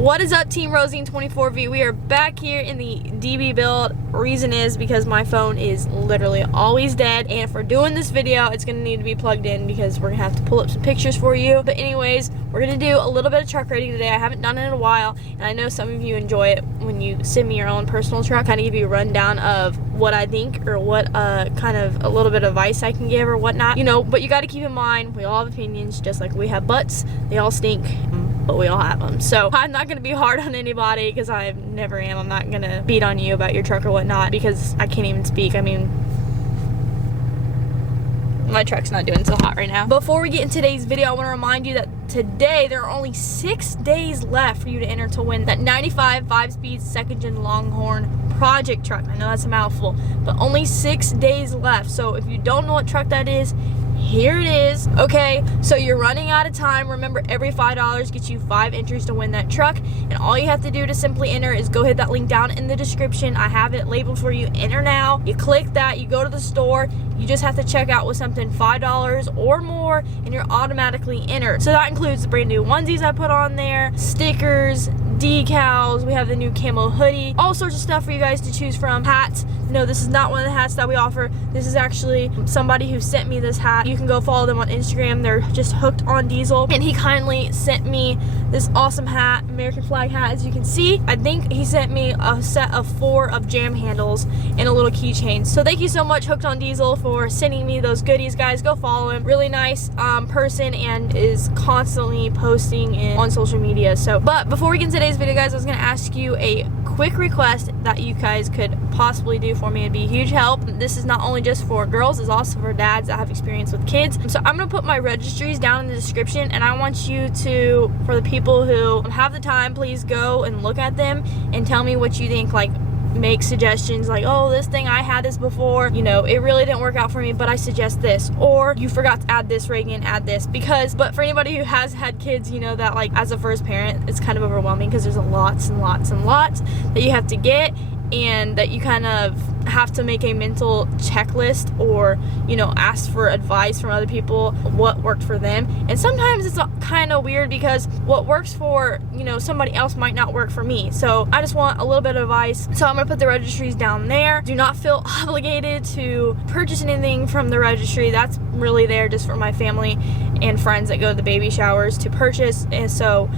What is up, Team Rosine 24V? We are back here in the DB build. Reason is because my phone is literally always dead, and for doing this video it's gonna need to be plugged in because we're gonna have to pull up some pictures for you. But anyways, we're gonna do a little bit of truck rating today. I haven't done it in a while, and I know some of you enjoy it when you send me your own personal truck. Kind of give you a rundown of what I think, or what kind of a little bit of advice I can give or whatnot, you know. But you got to keep in mind, we all have opinions, just like we have butts. They all stink, but we all have them. So I'm not gonna be hard on anybody, because I never am. I'm not gonna beat on you about your truck or whatnot, because I can't even speak. I mean, my truck's not doing so hot right now. Before we get into today's video, I want to remind you that today there are only 6 days left for you to enter to win that 95 5-speed second-gen Longhorn project truck. I know that's a mouthful, but only 6 days left. So if you don't know what truck that is, here it is. Okay, so you're running out of time. Remember, every $5 gets you 5 entries to win that truck, and all you have to do to simply enter is go hit that link down in the description. I have it labeled for you. Enter now. You click that, you go to the store, you just have to check out with something $5 or more, and you're automatically entered. So that includes the brand new onesies I put on there, stickers, decals, we have the new camo hoodie, all sorts of stuff for you guys to choose from. Hats. No, this is not one of the hats that we offer. This is actually somebody who sent me this hat. You can go follow them on Instagram. They're just hooked on Diesel, and he kindly sent me this awesome hat, American flag hat, as you can see. I think he sent me a set of 4 of jam handles and a little keychain. So thank you so much, Hooked on Diesel, for sending me those goodies, guys. Go follow him. Really nice person, and is constantly posting on social media. So, but before we get into today's video, guys, I was gonna ask you a quick request that you guys could possibly do for me. It'd be a huge help. This is not only just for girls, it's also for dads that have experience with kids. So I'm gonna put my registries down in the description, and I want you to, for the people who have the time, please go and look at them and tell me what you think. Like, make suggestions like, oh, this thing, I had this before, you know, it really didn't work out for me, but I suggest this, or you forgot to add this, Reagan, add this. Because, but for anybody who has had kids, you know that, like, as a first parent, it's kind of overwhelming because there's lots and lots and lots that you have to get, and that you kind of have to make a mental checklist, or, you know, ask for advice from other people, what worked for them. And sometimes it's kind of weird because what works for, you know, somebody else might not work for me. So I just want a little bit of advice. So I'm gonna put the registries down there. Do not feel obligated to purchase anything from the registry. That's really there just for my family and friends that go to the baby showers to purchase. And so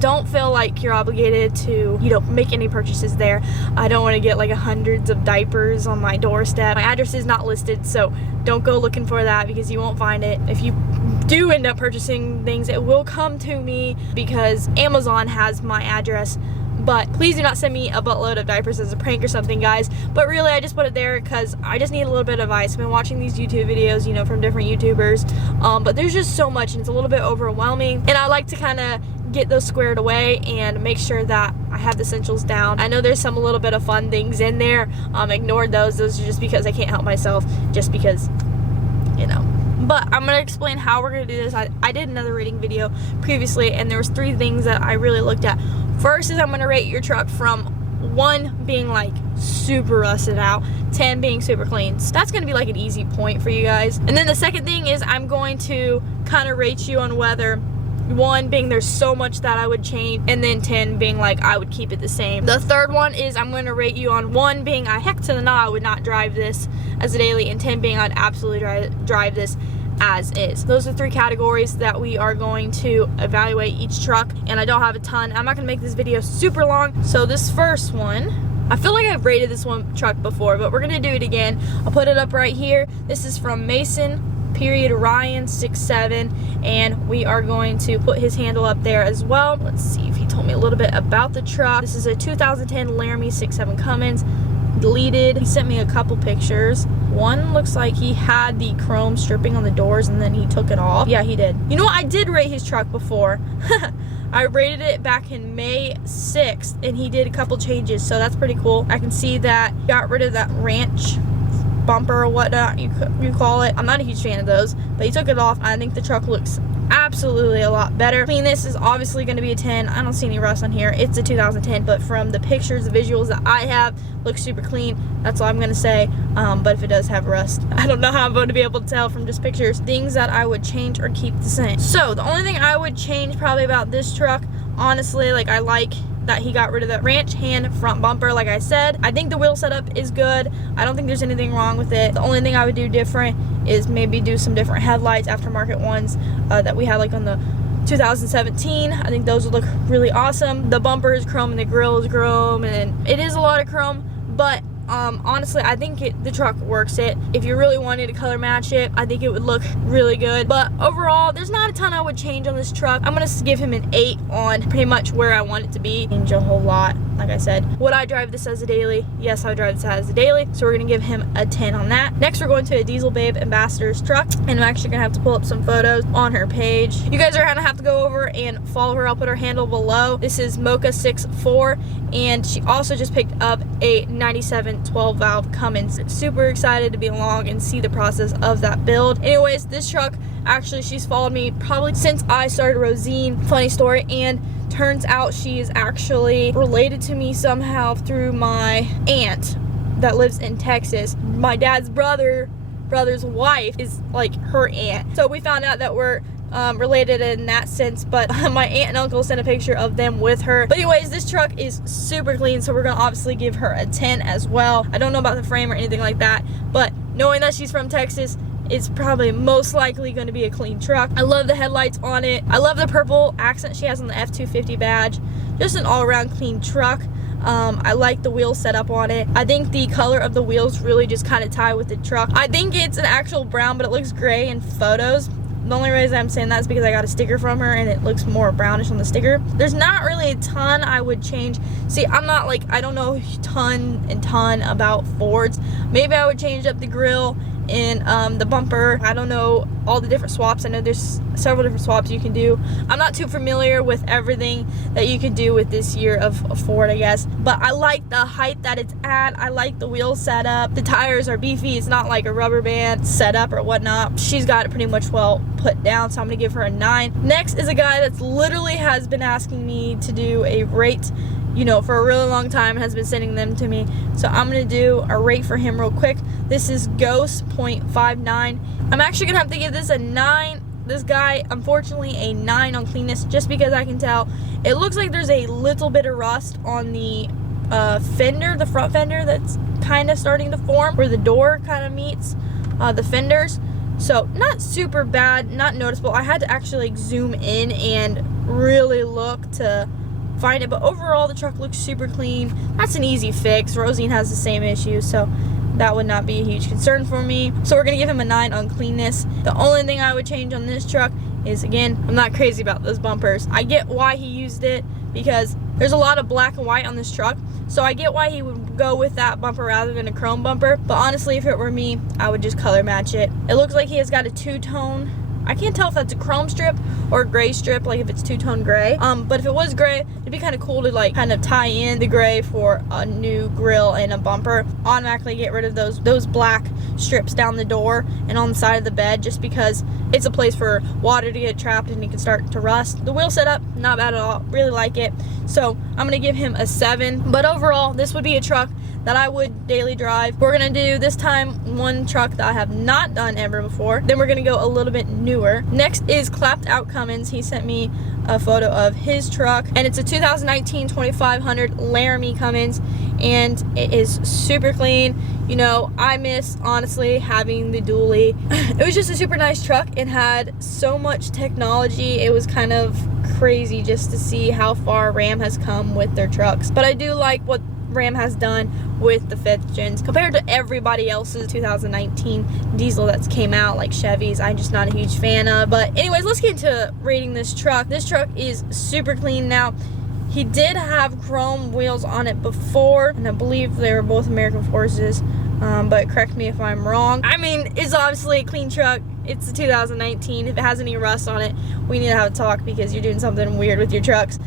don't feel like you're obligated to, you know, make any purchases there. I don't want to get like hundreds of diapers on my doorstep. My address is not listed, so don't go looking for that because you won't find it. If you do end up purchasing things, it will come to me because Amazon has my address. But please do not send me a buttload of diapers as a prank or something, guys. But really, I just put it there because I just need a little bit of advice. I've been watching these YouTube videos, you know, from different YouTubers, but there's just so much, and it's a little bit overwhelming, and I like to kind of get those squared away and make sure that I have the essentials down. I know there's some a little bit of fun things in there. Ignored those are just because I can't help myself, just because, you know. But I'm gonna explain how we're gonna do this. I did another rating video previously, and there was 3 things that I really looked at. First is I'm gonna rate your truck from 1 being like super rusted out, 10 being super clean. So that's gonna be like an easy point for you guys. And then the second thing is I'm going to kind of rate you on whether 1 being there's so much that I would change, and then 10 being like I would keep it the same. The third one is I'm going to rate you on 1 being I heck to the no, I would not drive this as a daily, and 10 being I'd absolutely drive this as is. Those are 3 categories that we are going to evaluate each truck, and I don't have a ton. I'm not going to make this video super long. So this first one, I feel like I've rated this one truck before, but we're going to do it again. I'll put it up right here. This is from Mason Ryan 67, and we are going to put his handle up there as well. Let's see if he told me a little bit about the truck. This is a 2010 Laramie 6.7 Cummins, deleted. He sent me a couple pictures. One looks like he had the chrome stripping on the doors and then he took it off. Yeah, he did. You know what? I did rate his truck before. I rated it back in May 6th, and he did a couple changes, so that's pretty cool. I can see that he got rid of that ranch bumper or whatnot you call it. I'm not a huge fan of those, but he took it off. I think the truck looks absolutely a lot better. Clean, this is obviously going to be a 10. I don't see any rust on here. It's a 2010, but from the pictures, the visuals that I have, looks super clean. That's all I'm going to say. But if it does have rust, I don't know how I'm going to be able to tell from just pictures. Things that I would change or keep the same. So the only thing I would change probably about this truck honestly, like, I like that he got rid of the ranch hand front bumper. Like I said, I think the wheel setup is good. I don't think there's anything wrong with it. The only thing I would do different is maybe do some different headlights, aftermarket ones that we had like on the 2017. I think those would look really awesome. The bumper is chrome and the grill is chrome, and it is a lot of chrome, but honestly, I think the truck works it. If you really wanted to color match it, I think it would look really good. But overall, there's not a ton I would change on this truck. I'm gonna give him an 8 on pretty much where I want it to be. Change a whole lot. Like I said, would I drive this as a daily? Yes, I would drive this as a daily. So we're gonna give him a 10 on that. Next, we're going to a Diesel Babe Ambassador's truck, and I'm actually gonna have to pull up some photos on her page. You guys are gonna have to go over and follow her. I'll put her handle below. This is Mocha64, and she also just picked up a 97 12 valve Cummins. Super excited to be along and see the process of that build. Anyways, this truck, actually, she's followed me probably since I started Rosine. Funny story, and turns out she is actually related to me somehow through my aunt that lives in Texas. My dad's brother's wife is like her aunt. So we found out that we're related in that sense, but my aunt and uncle sent a picture of them with her. But anyways, this truck is super clean, so we're gonna obviously give her a 10 as well. I don't know about the frame or anything like that, but knowing that she's from Texas, it's probably most likely going to be a clean truck. I love the headlights on it. I love the purple accent she has on the F250 badge. Just an all-around clean truck. I like the wheel setup on it. I think the color of the wheels really just kind of tie with the truck. I think it's an actual brown, but it looks gray in photos. The only reason I'm saying that is because I got a sticker from her and it looks more brownish on the sticker. There's not really a ton I would change. See, I'm not like, I don't know a ton about Fords. Maybe I would change up the grille and the bumper. I don't know all the different swaps. I know there's several different swaps you can do. I'm not too familiar with everything that you can do with this year of Ford, I guess, but I like the height that it's at. I like the wheel setup. The tires are beefy. It's not like a rubber band setup or whatnot. She's got it pretty much well put down, so I'm gonna give her a 9. Next is a guy that's literally has been asking me to do a rate, you know, for a really long time, and has been sending them to me. So I'm gonna do a rate for him real quick. This is Ghost.59. I'm actually gonna have to give this a 9. This guy, unfortunately, a 9 on cleanness, just because I can tell it looks like there's a little bit of rust on the fender, the front fender, that's kind of starting to form where the door kind of meets the fenders. So not super bad, not noticeable. I had to actually like zoom in and really look to find it, but overall the truck looks super clean. That's an easy fix. Rosine has the same issue, so that would not be a huge concern for me. So we're gonna give him a 9 on cleanness. The only thing I would change on this truck is, again, I'm not crazy about those bumpers. I get why he used it because there's a lot of black and white on this truck, so I get why he would go with that bumper rather than a chrome bumper. But honestly, if it were me, I would just color match it. It looks like he has got a two-tone. I can't tell if that's a chrome strip or a gray strip, like if it's two-tone gray. But if it was gray, it'd be kind of cool to like kind of tie in the gray for a new grille and a bumper. Automatically get rid of those black strips down the door and on the side of the bed, just because it's a place for water to get trapped and it can start to rust. The wheel setup, not bad at all. Really like it. So I'm gonna give him a 7. But overall, this would be a truck that I would daily drive. We're gonna do this time one truck that I have not done ever before. Then we're gonna go a little bit newer. Next is Clapped Out Cummins. He sent me a photo of his truck, and it's a 2019 2500 Laramie Cummins, and it is super clean. You know, I miss honestly having the dually. It was just a super nice truck and had so much technology. It was kind of crazy just to see how far Ram has come with their trucks. But I do like what Ram has done with the 5th gens compared to everybody else's 2019 diesel that's came out, like Chevys. I'm just not a huge fan of. But anyways, let's get into rating this truck. This truck is super clean. Now, he did have chrome wheels on it before, and I believe they were both American Forces, but correct me if I'm wrong. I mean, it's obviously a clean truck. It's a 2019. If it has any rust on it, we need to have a talk because you're doing something weird with your trucks.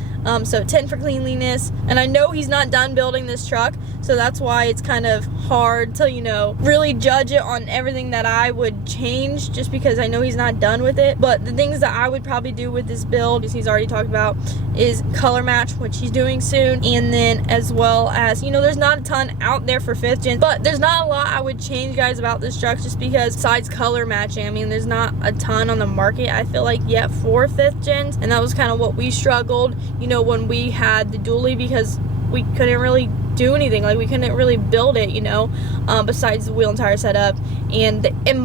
So 10 for cleanliness. And I know he's not done building this truck, So that's why it's kind of hard to, you know, really judge it on everything that I would change, just because I know he's not done with it. But the things that I would probably do with this build, as he's already talked about, is color match, which he's doing soon. And then as well as, you know, there's not a ton out there for 5th gen, but there's not a lot I would change, guys, about this truck, just because besides color matching, I mean, there's not a ton on the market, I feel like, yet for 5th gens. And that was kind of what we struggled, you know, when we had the dually, because we couldn't really do anything, like we couldn't really build it, you know, besides the wheel and tire setup. And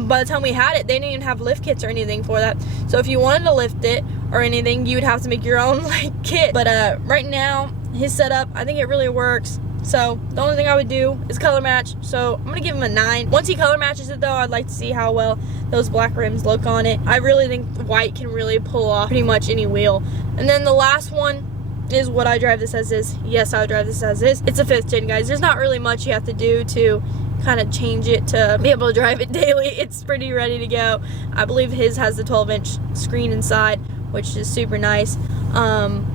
by the time we had it, they didn't even have lift kits or anything for that. So if you wanted to lift it or anything, you would have to make your own like kit. But right now, his setup, I think it really works. So the only thing I would do is color match. So I'm gonna give him a 9. Once he color matches it though, I'd like to see how well those black rims look on it. I really think white can really pull off pretty much any wheel. And then the last one is, would I drive this as is? Yes, I would drive this as is. It's a 5th gen, guys. There's not really much you have to do to kind of change it to be able to drive it daily. It's pretty ready to go. I believe his has the 12-inch screen inside, which is super nice. And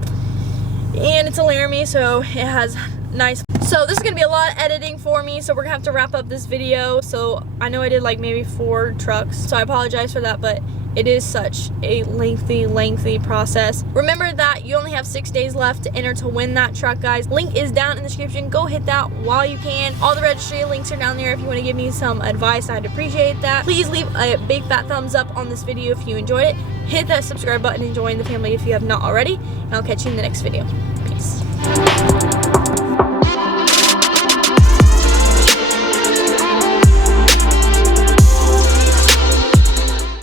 it's a Laramie, so it has nice. So this is gonna be a lot of editing for me, so we're gonna have to wrap up this video. So I know I did like maybe 4 trucks, so I apologize for that, but it is such a lengthy process. Remember that you only have 6 days left to enter to win that truck, guys. Link is down in the description. Go hit that while you can. All the registry links are down there if you want to give me some advice. I'd appreciate that. Please leave a big fat thumbs up on this video if you enjoyed it. Hit that subscribe button and join the family if you have not already. And I'll catch you in the next video. Peace.